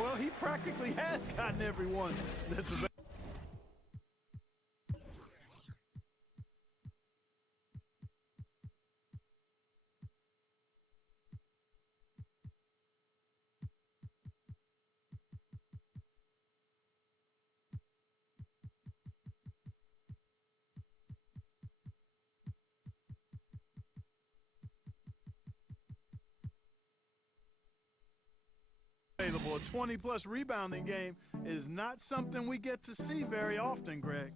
Well, he practically has gotten everyone that's available. A 20-plus rebounding game is not something we get to see very often, Greg.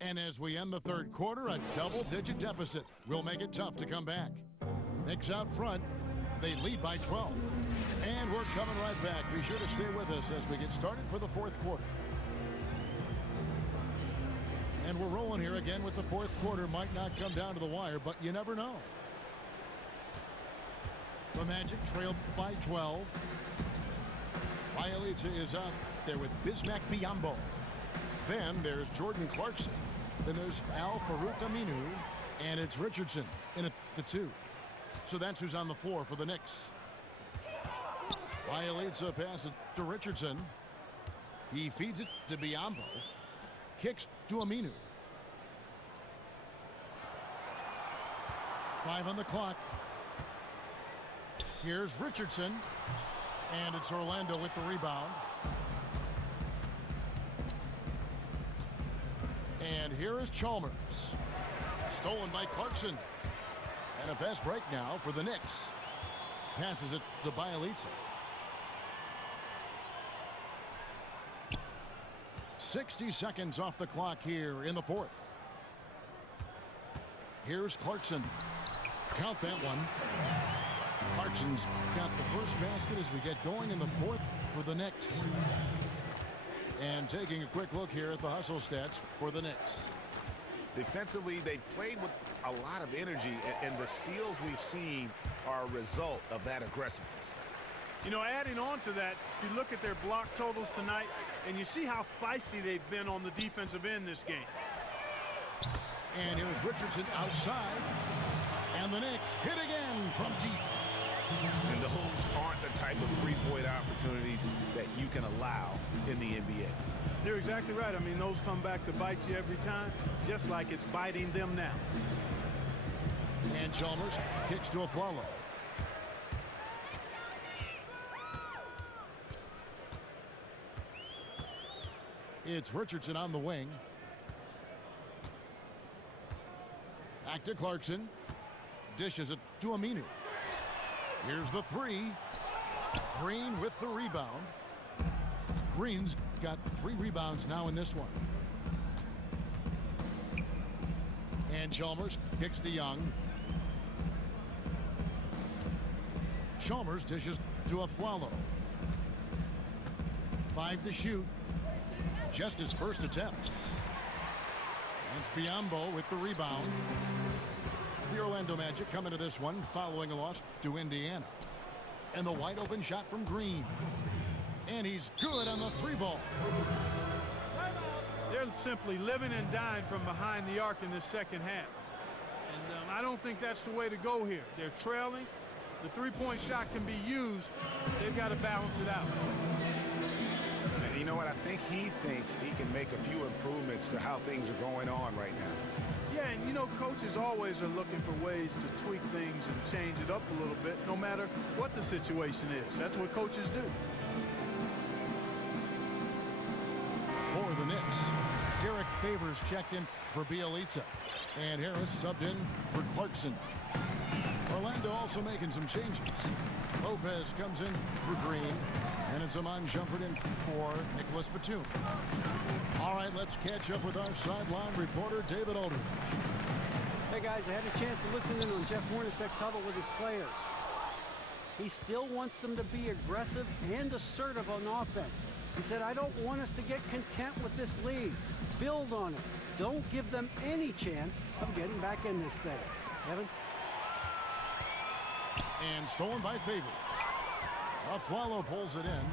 And as we end the third quarter, a double-digit deficit will make it tough to come back. Knicks out front. They lead by 12. And we're coming right back. Be sure to stay with us as we get started for the fourth quarter. And we're rolling here again with the fourth quarter. Might not come down to the wire, but you never know. The Magic trailed by 12. Bielitsa is out there with Bismack Biyombo. Then there's Jordan Clarkson. Then there's Al Farouk Aminu. And it's Richardson in at the 2. So that's who's on the floor for the Knicks. Bielitsa passes to Richardson. He feeds it to Biyombo. Kicks to Aminu. 5 on the clock. Here's Richardson, and it's Orlando with the rebound. And here is Chalmers. Stolen by Clarkson. And a fast break now for the Knicks. Passes it to Bielitsa. 60 seconds off the clock here in the fourth. Here's Clarkson. Count that one. Clarkson's got the first basket as we get going in the fourth for the Knicks. And taking a quick look here at the hustle stats for the Knicks. Defensively, they played with a lot of energy, and the steals we've seen are a result of that aggressiveness. You know, adding on to that, if you look at their block totals tonight, and you see how feisty they've been on the defensive end this game. And here's Richardson outside. And the Knicks hit again from deep. And those aren't the type of three-point opportunities that you can allow in the NBA. You're exactly right. I mean, those come back to bite you every time, just like it's biting them now. And Chalmers kicks to Aflalo. It's Richardson on the wing. Back to Clarkson. Dishes it to Aminu. Here's the 3. Green with the rebound. Green's got 3 rebounds now in this one. And Chalmers kicks to Young. Chalmers dishes to Aflalo. 5 to shoot. Just his first attempt. It's Biyombo with the rebound. The Orlando Magic come into this one following a loss to Indiana. And the wide open shot from Green. And he's good on the 3-ball. They're simply living and dying from behind the arc in this second half. And I don't think that's the way to go here. They're trailing. The three-point shot can be used. They've got to balance it out. And you know what? I think he thinks he can make a few improvements to how things are going on right now. Yeah, and you know, coaches always are looking for ways to tweak things and change it up a little bit, no matter what the situation is. That's what coaches do. For the Knicks, Derek Favors checked in for Bielitsa. And Harris subbed in for Clarkson. Orlando also making some changes. Lopez comes in for Green. And it's Amon Shumpert in for Nicholas Batum. All right, let's catch up with our sideline reporter, David Aldridge. Hey, guys, I had a chance to listen in on Jeff Hornacek's huddle with his players. He still wants them to be aggressive and assertive on offense. He said, I don't want us to get content with this lead. Build on it. Don't give them any chance of getting back in this thing. Evan? And stolen by Favors. Aflalo pulls it in.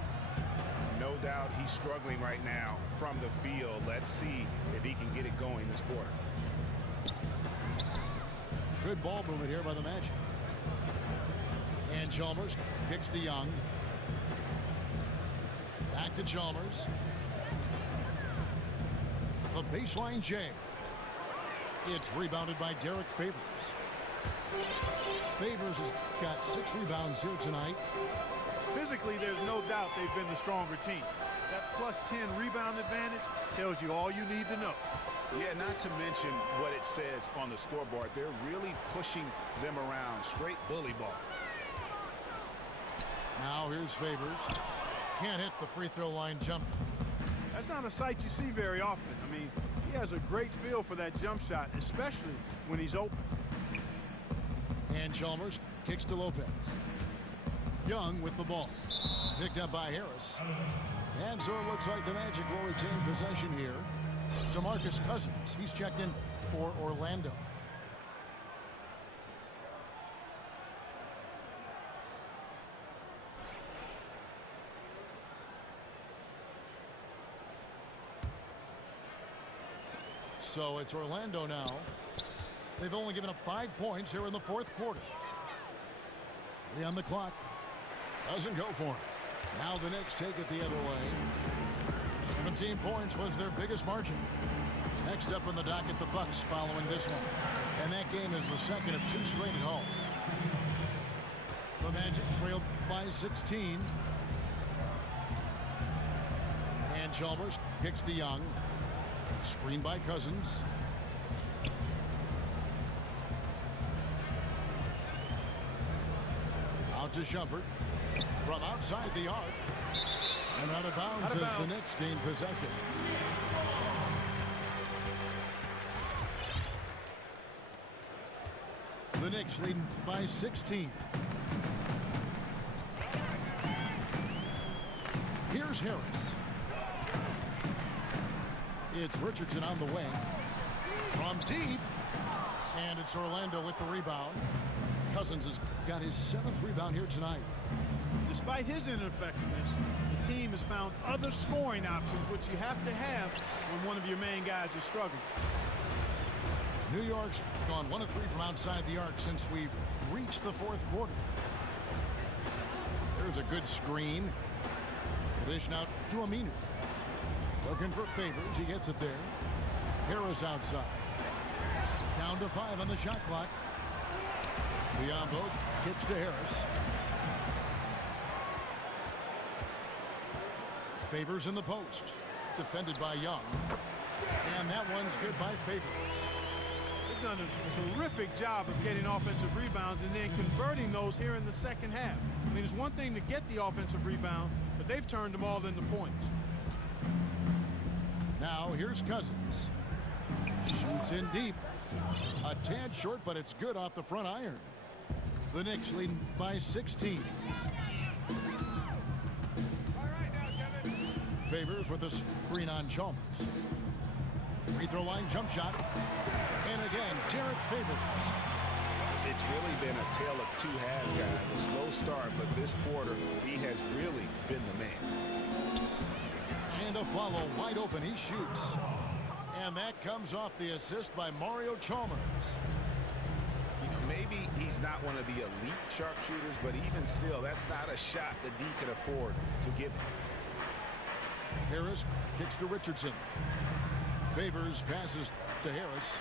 No doubt he's struggling right now from the field. Let's see if he can get it going this quarter. Good ball movement here by the Magic. And Chalmers kicks to Young. Back to Chalmers. A baseline jam. It's rebounded by Derek Favors. Favors has got 6 rebounds here tonight. Physically, there's no doubt they've been the stronger team. That plus 10 rebound advantage tells you all you need to know. Yeah, not to mention what it says on the scoreboard. They're really pushing them around. Straight bully ball. Now here's Favors. Can't hit the free throw line jumper. That's not a sight you see very often. I mean, he has a great feel for that jump shot, especially when he's open. And Chalmers kicks to Lopez. Young with the ball. Picked up by Harris. And so it looks like the Magic will retain possession here. DeMarcus Cousins. He's checked in for Orlando. So it's Orlando now. They've only given up 5 points here in the 4th quarter. 3 on the clock. Doesn't go for it. Now the Knicks take it the other way. 17 points was their biggest margin. Next up on the docket, the Bucks following this one. And that game is the second of 2 straight at home. The Magic trailed by 16. And Chalmers kicks to Young. Screen by Cousins. Out to Shumpert. From outside the arc. And out of bounds as the Knicks gain possession. The Knicks leading by 16. Here's Harris. It's Richardson on the wing. From deep. And it's Orlando with the rebound. Cousins has got his 7th rebound here tonight. Despite his ineffectiveness, the team has found other scoring options, which you have to have when one of your main guys is struggling. New York's gone 1 of 3 from outside the arc since we've reached the 4th quarter. There's a good screen. The dish now to Aminu. Looking for Favors. He gets it there. Harris outside. Down to 5 on the shot clock. Biombo kicks to Harris. Favors in the post. Defended by Young. And that one's good by Favors. They've done a terrific job of getting offensive rebounds and then converting those here in the second half. I mean, it's one thing to get the offensive rebound, but they've turned them all into points. Now here's Cousins. Shoots in deep. A tad short, but it's good off the front iron. The Knicks leading by 16. Favors with a screen on Chalmers. Free throw line jump shot. And again, Derek Favors. It's really been a tale of 2 halves, guys. A slow start, but this quarter, he has really been the man. And a follow wide open. He shoots. And that comes off the assist by Mario Chalmers. You know, maybe he's not one of the elite sharpshooters, but even still, that's not a shot that D can afford to give him. Harris kicks to Richardson. Favors passes to Harris.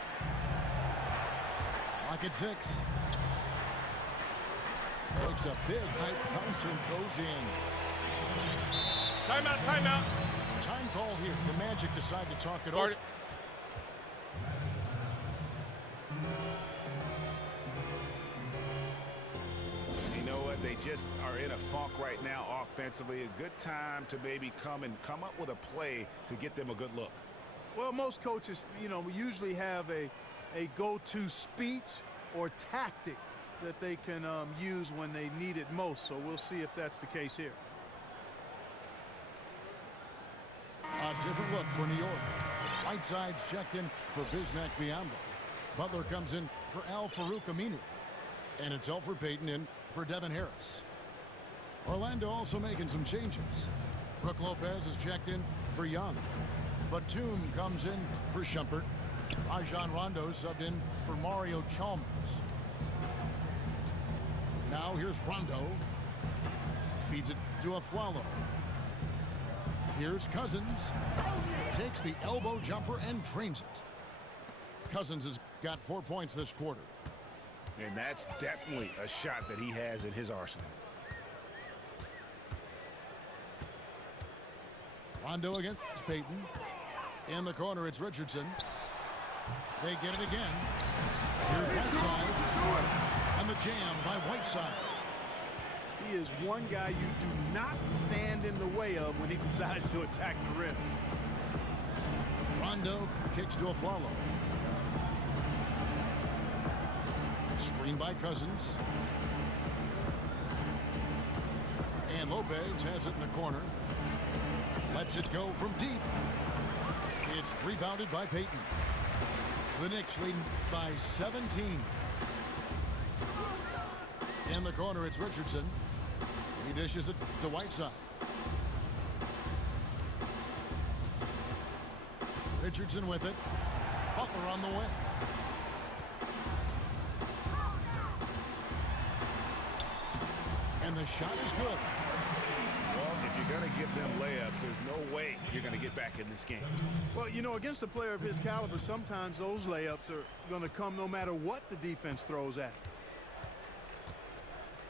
Lock at 6. Makes a big high bounce and goes in. Timeout, timeout. Time call here. The Magic decide to talk it over. You know what? They just are in a funk right now offensively. A good time to maybe come up with a play to get them a good look. Well, most coaches, you know, usually have a go-to speech or tactic that they can use when they need it most. So we'll see if that's the case here. A different look for New York. Whiteside's checked in for Bismack Biyombo. Butler comes in for Al-Farouq Aminu. And it's Elfrid Payton in for Devin Harris. Orlando also making some changes. Brook Lopez is checked in for Young. Batum comes in for Shumpert. Rajon Rondo subbed in for Mario Chalmers. Now here's Rondo. Feeds it to Aflalo. Here's Cousins. Takes the elbow jumper and drains it. Cousins has got 4 points this quarter. And that's definitely a shot that he has in his arsenal. Rondo against Payton. In the corner, it's Richardson. They get it again. Here's Whiteside. And the jam by Whiteside. He is one guy you do not stand in the way of when he decides to attack the rim. Rondo kicks to Aflalo. Screen by Cousins. And Lopez has it in the corner. Lets it go from deep. It's rebounded by Payton. The Knicks leading by 17. In the corner, it's Richardson. He dishes it to Whiteside. Richardson with it. Butler on the way. And the shot is good. Well, if you're going to give them layups, there's no way you're going to get back in this game. Well, you know, against a player of his caliber, sometimes those layups are going to come no matter what the defense throws at.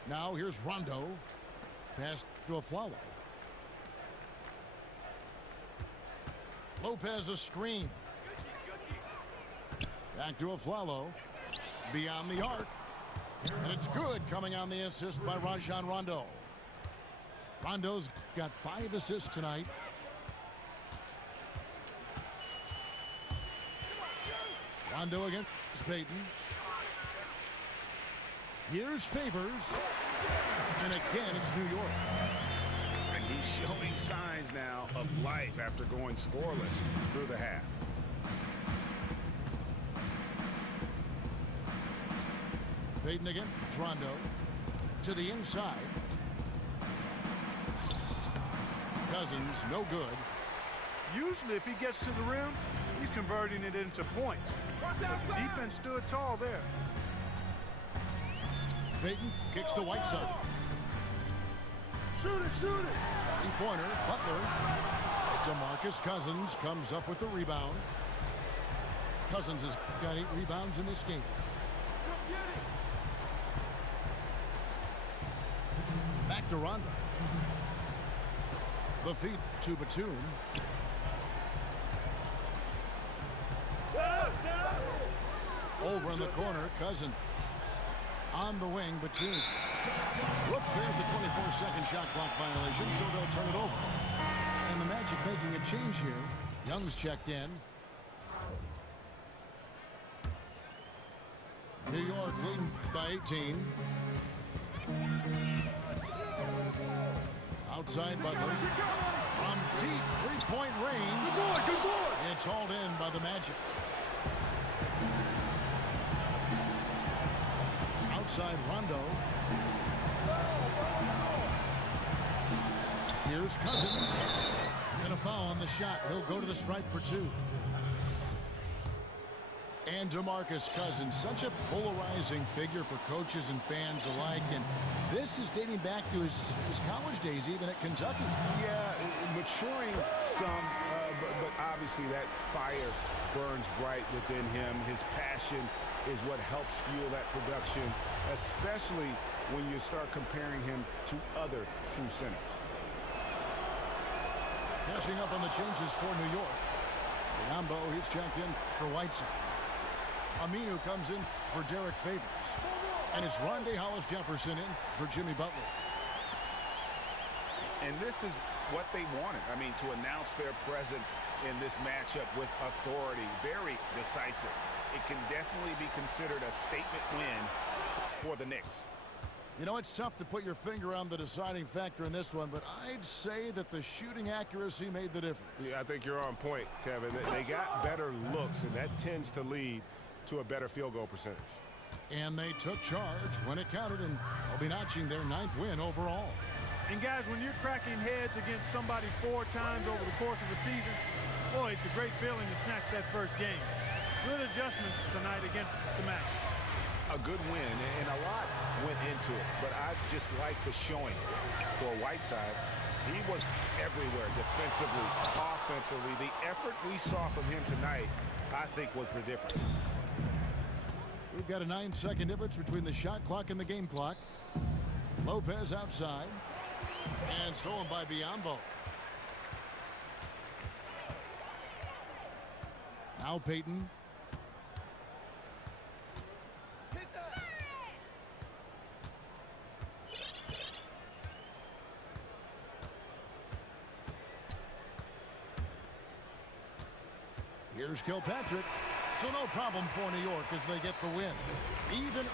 Now here's Rondo. Pass to Aflalo. Lopez a screen. Back to Aflalo. Beyond the arc. And it's good, coming on the assist by Rajon Rondo. Rondo's got 5 assists tonight. Rondo against Payton. Here's Favors. And again, it's New York. And he's showing signs now of life after going scoreless through the half. Payton again. Rondo to the inside. Cousins, no good. Usually, if he gets to the rim, he's converting it into points. But the defense stood tall there. Payton kicks to Whiteside. Shoot it, shoot it. 3-pointer, Butler. DeMarcus Cousins comes up with the rebound. Cousins has got 8 rebounds in this game. Back to Rondo. The feed to Batum. Over in the corner, Cousins. On the wing, Batum. Whoops, there's the 24-second shot clock violation, so they'll turn it over. And the Magic making a change here. Young's checked in. New York leading by 18. Outside Butler. From deep three-point range. Good boy, good boy. It's hauled in by the Magic. Outside Rondo. Here's Cousins. And a foul on the shot. He'll go to the stripe for 2. And DeMarcus Cousins, such a polarizing figure for coaches and fans alike. And this is dating back to his college days, even at Kentucky. Yeah, maturing some, but obviously that fire burns bright within him. His passion is what helps fuel that production, especially when you start comparing him to other true centers. Catching up on the changes for New York. Biombo, he's checked in for Whiteside. Aminu comes in for Derek Favors. And it's Rondae Hollis-Jefferson in for Jimmy Butler. And this is what they wanted. I mean, to announce their presence in this matchup with authority, very decisive. It can definitely be considered a statement win for the Knicks. You know, it's tough to put your finger on the deciding factor in this one, but I'd say that the shooting accuracy made the difference. Yeah, I think you're on point, Kevin. They got better looks, and that tends to lead to a better field goal percentage. And they took charge when it counted, and they'll be notching their 9th win overall. And guys, when you're cracking heads against somebody 4 times over the course of the season, boy, it's a great feeling to snatch that first game. Good adjustments tonight against the match. A good win, and a lot went into it, but I just like the showing for Whiteside. He was everywhere defensively, offensively. The effort we saw from him tonight, I think, was the difference. We've got a 9-second difference between the shot clock and the game clock. Lopez outside. And stolen by Biombo. Now Peyton. Here's Kilpatrick. So no problem for New York as they get the win. Even